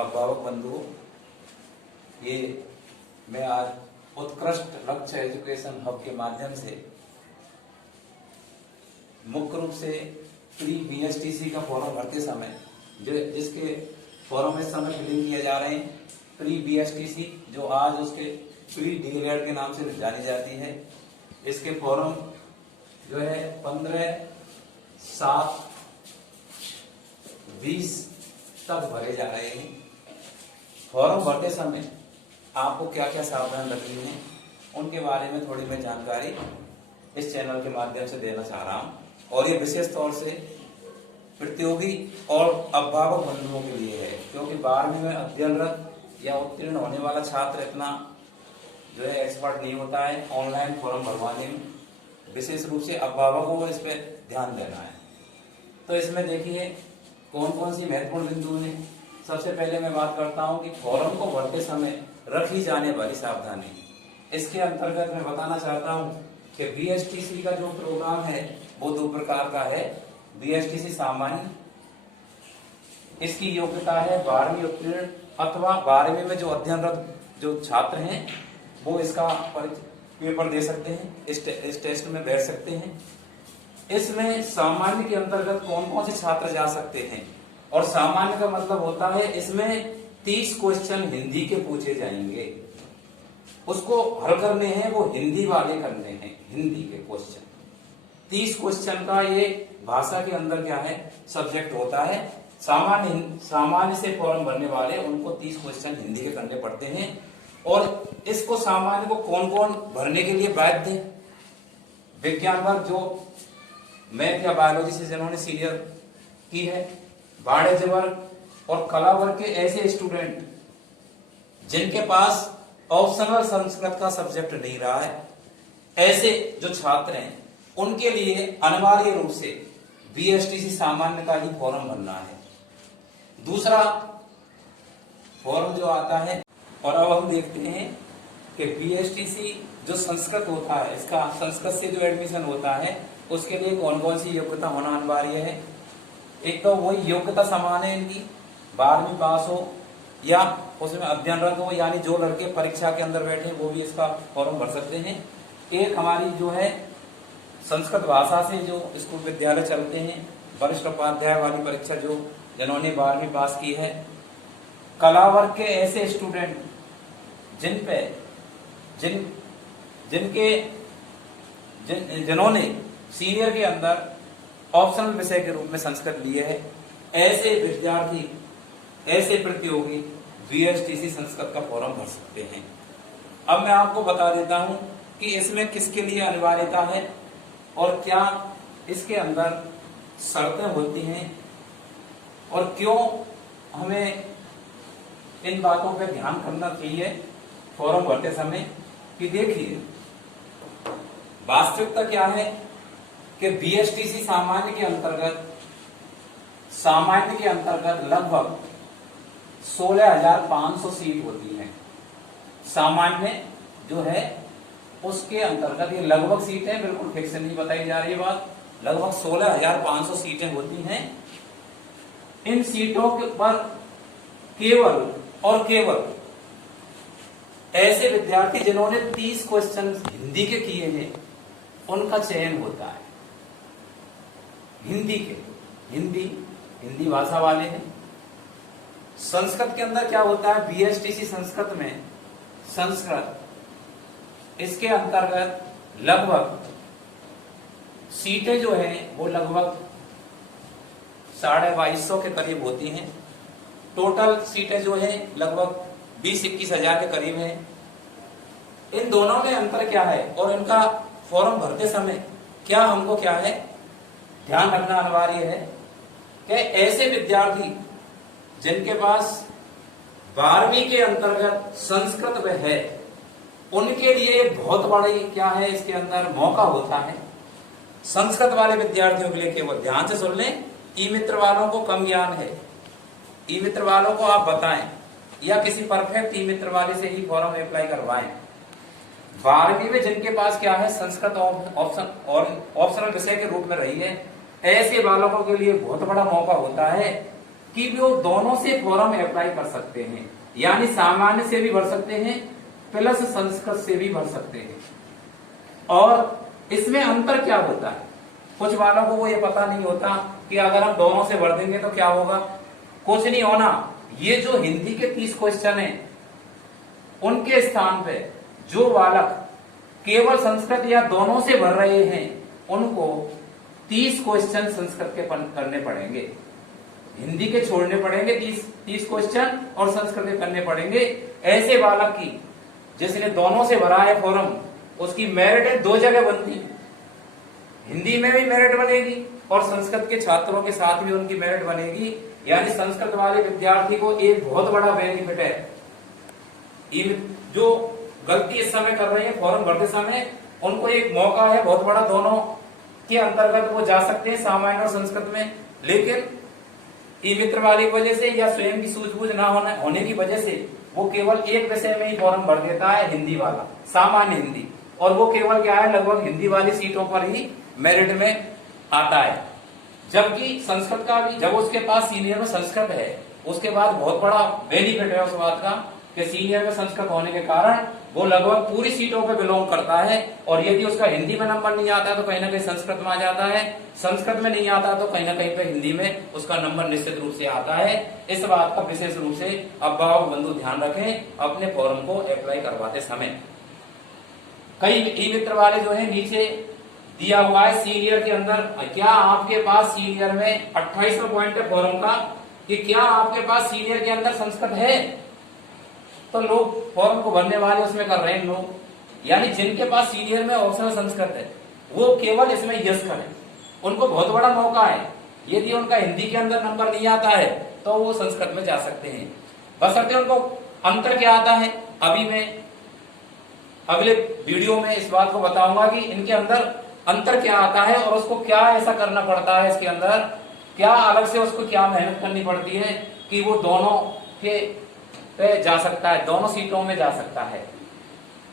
अभिभावक बंधुओं, ये मैं आज उत्कृष्ट लक्ष्य एजुकेशन हब के माध्यम से मुख्य रूप से प्री बीएसटीसी का फॉर्म भरते समय जिसके फॉर्म इस समय फिलिंग किए जा रहे हैं, प्री बीएसटीसी जो आज उसके प्री डीएलएड के नाम से जानी जाती है, इसके फॉर्म जो है 15/7/20 तक भरे जा रहे हैं। फॉर्म भरते समय आपको क्या क्या सावधान रखनी है उनके बारे में थोड़ी मैं जानकारी इस चैनल के माध्यम से देना चाह रहा हूं, और ये विशेष तौर से प्रतियोगी और अभिभावक बंधुओं के लिए है, क्योंकि 12वीं में अध्ययनरत या उत्तीर्ण होने वाला छात्र इतना जो है एक्सपर्ट नहीं होता है ऑनलाइन फॉर्म भरवाने में। विशेष रूप से अभिभावकों को इस पर ध्यान देना है। तो इसमें देखिए कौन कौन सी महत्वपूर्ण बिंदु हैं। सबसे पहले मैं बात करता हूं कि फॉर्म को भरते समय रखी जाने वाली सावधानी। इसके अंतर्गत मैं बताना चाहता हूं कि बीएसटीसी का जो प्रोग्राम है वो 2 प्रकार का है। बीएसटीसी सामान्य, इसकी योग्यता है 12वीं उत्तीर्ण अथवा 12वीं में जो अध्ययनरत जो छात्र हैं वो इसका पेपर दे सकते हैं, इस टेस्ट में बैठ सकते हैं। इसमें सामान्य के अंतर्गत कौन कौन से छात्र जा सकते हैं, और सामान्य का मतलब होता है इसमें 30 क्वेश्चन हिंदी के पूछे जाएंगे, उसको हल करने हैं, वो हिंदी वाले करने हैं, हिंदी के क्वेश्चन 30 क्वेश्चन का ये भाषा के अंदर क्या है सब्जेक्ट होता है। सामान्य से फॉर्म भरने वाले उनको 30 क्वेश्चन हिंदी के करने पड़ते हैं। और इसको सामान्य को कौन कौन भरने के लिए बाध्य है? विज्ञान वर्ग जो मैथ या बायोलॉजी से जिन्होंने सीनियर की है, वाणिज्य वर्ग और कला वर्ग के ऐसे स्टूडेंट जिनके पास ऑप्शनल संस्कृत का सब्जेक्ट नहीं रहा है, ऐसे जो छात्र हैं उनके लिए अनिवार्य रूप से बीएसटीसी सामान्य का ही फॉर्म भरना है। दूसरा फॉर्म जो आता है, और अब हम देखते हैं कि बीएसटीसी जो संस्कृत होता है, इसका संस्कृत से जो एडमिशन होता है उसके लिए कौन कौन सी योग्यता होना अनिवार्य है। एक तो वही योग्यता समान है इनकी, 12वीं पास हो या उसमें अध्ययनरत हो, यानी जो लड़के परीक्षा के अंदर बैठे वो भी इसका फॉर्म भर सकते हैं। एक हमारी जो है संस्कृत भाषा से जो स्कूल विद्यालय चलते हैं, वरिष्ठ उपाध्याय वाली परीक्षा जो जिन्होंने 12वीं पास की है। कला वर्ग के ऐसे स्टूडेंट जिन्होंने सीनियर के अंदर ऑप्शनल विषय के रूप में संस्कृत लिए है, ऐसे विद्यार्थी, ऐसे प्रतियोगी बीएसटीसी संस्कृत का फॉर्म भर सकते हैं। अब मैं आपको बता देता हूं कि इसमें किसके लिए अनिवार्यता है और क्या इसके अंदर शर्तें होती हैं और क्यों हमें इन बातों पर ध्यान करना चाहिए फॉर्म भरते समय। कि देखिए वास्तविकता क्या है कि बीएसटीसी सामान्य के अंतर्गत लगभग 16,500 सीट होती है। सामान्य जो है उसके अंतर्गत ये लगभग सीटें, बिल्कुल फिक्स नहीं बताई जा रही बात, लगभग 16,500 सीटें होती हैं। इन सीटों के पर केवल और केवल ऐसे विद्यार्थी जिन्होंने 30 क्वेश्चन हिंदी के किए हैं उनका चयन होता है। हिंदी भाषा वाले हैं। संस्कृत के अंदर क्या होता है, बीएसटीसी संस्कृत में इसके अंतर्गत लगभग सीटें जो हैं वो लगभग 2250 के करीब होती हैं। टोटल सीटें जो है लगभग 20-21 हजार के करीब है। इन दोनों में अंतर क्या है और इनका फॉर्म भरते समय क्या हमको क्या है ध्यान रखना अनिवार्य है कि ऐसे विद्यार्थी जिनके पास 12वीं के अंतर्गत संस्कृत में है उनके लिए बहुत बड़ी क्या है इसके अंदर मौका होता है। संस्कृत वाले विद्यार्थियों के लिए केवल ध्यान से सुन लें, ई मित्र वालों को कम ज्ञान है, ई मित्र वालों को आप बताएं या किसी परफेक्ट ई मित्र वाले से ही फॉर्म अप्लाई करवाएं। 12वीं में जिनके पास क्या है संस्कृत ऑप्शनल विषय के रूप में रही है, ऐसे बालकों के लिए बहुत बड़ा मौका होता है कि वो दोनों से फॉर्म अप्लाई कर सकते हैं, यानी सामान्य से भी भर सकते हैं प्लस संस्कृत से भी भर सकते हैं। और इसमें अंतर क्या होता है, कुछ वालों को वो ये पता नहीं होता कि अगर हम दोनों से भर देंगे तो क्या होगा। कुछ नहीं होना, ये जो हिंदी के 30 क्वेश्चन है उनके स्थान पे जो बालक केवल संस्कृत या दोनों से भर रहे हैं उनको 30 क्वेश्चन संस्कृत के करने पड़ेंगे, हिंदी के छोड़ने पड़ेंगे 30 क्वेश्चन और संस्कृत के करने पड़ेंगे। ऐसे बालक की जिसने दोनों से भरा है फॉर्म, उसकी मेरिट 2 जगह बनती है, हिंदी में भी मेरिट बनेगी और संस्कृत के छात्रों के साथ भी उनकी मेरिट बनेगी। यानी संस्कृत वाले विद्यार्थी को एक बहुत बड़ा बेनिफिट है। जो गलती इस समय कर रहे हैं फॉर्म भरते समय, उनको एक मौका है बहुत बड़ा, दोनों के अंतर्गत वो जा सकते हैं सामान्य और संस्कृत में। लेकिन ई मित्र वाली वजह से या स्वयं की सूझबूझ ना होने की वजह से वो केवल एक विषय में ही फॉर्म भर देता है, हिंदी वाला, सामान्य हिंदी, और वो केवल क्या है, लगभग हिंदी वाली सीटों पर ही मेरिट में आता है। जबकि संस्कृत का भी जब उसके पास सीनियर में संस्कृत है, उसके बाद बहुत बड़ा बेनिफिट है उस बात का कि सीनियर में संस्कृत होने के कारण वो लगभग पूरी सीटों पे बिलोंग करता है। और यदि उसका हिंदी में नंबर नहीं आता तो कहीं ना कहीं संस्कृत में आ जाता है, संस्कृत में नहीं आता तो कहीं ना कहीं पे हिंदी में उसका नंबर निश्चित रूप से आता है। इस बात का विशेष रूप से अभिभावक बंधु ध्यान रखें अपने फॉर्म को अप्लाई करवाते समय। कई ई मित्र वाले जो है नीचे दिया हुआ है सीनियर के अंदर, क्या आपके पास सीनियर में 28वां पॉइंट है फॉर्म का कि क्या आपके पास सीनियर के अंदर संस्कृत है, तो लोग फॉर्म को भरने वाले उसमें कर रहे हैं लोग, यानी जिनके पास सीनियर में ऑप्शन संस्कृत है वो केवल इसमें यस करें, उनको बहुत बड़ा मौका है। यदि उनका हिंदी के अंदर नंबर नहीं आता है तो वो संस्कृत में जा सकते हैं, बशर्ते उनको अंतर क्या आता है। अभी मैं अगले वीडियो में इस बात को बताऊंगा कि इनके अंदर अंतर क्या आता है और उसको क्या ऐसा करना पड़ता है, इसके अंदर क्या अलग से उसको क्या मेहनत करनी पड़ती है कि वो दोनों के पे जा सकता है, दोनों सीटों में जा सकता है।